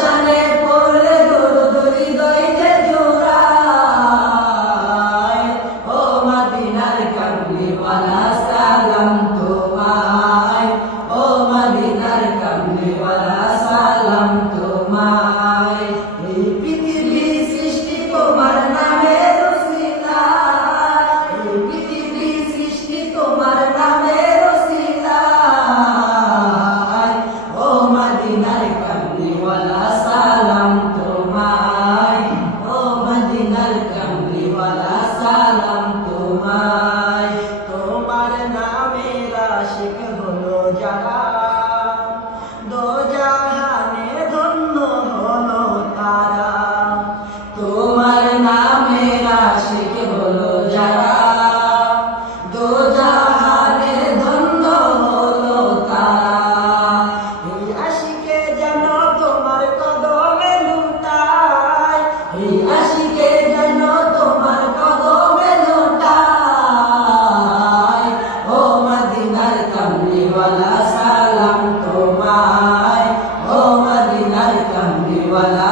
শানে পড়লে দরুদ হৃদয়কে জোড়ায়। ও মদিনার কামলিওয়ালা সালাম তোমায়, ও মদিনার কামলিওয়ালা সালাম তোমায়। এই পৃথিবী সৃষ্টি তোমার নামের উসিলায়, এই পৃথিবী সৃষ্টি তোমার নামের উসিলায়। ও মদিনার কামলিওয়ালা সালাম তোমায়, ও মদিনার কামলিওয়ালা সালাম তোমায়। তোমার নামের আশিক হলো যারা, দো জাহানে ধন্য হলো তারা। তোমার নামের আশিক হলো যারা, দো জাহানে ধন্য হলো তারা। এই আশিকে যেন তোমার কদমে লুটায়, এই আশিকে যেন তোমার কদমে লুটায়। ও মদিনার কামলিওয়ালা সালাম তোমায়, ও মদিনার কামলিওয়ালা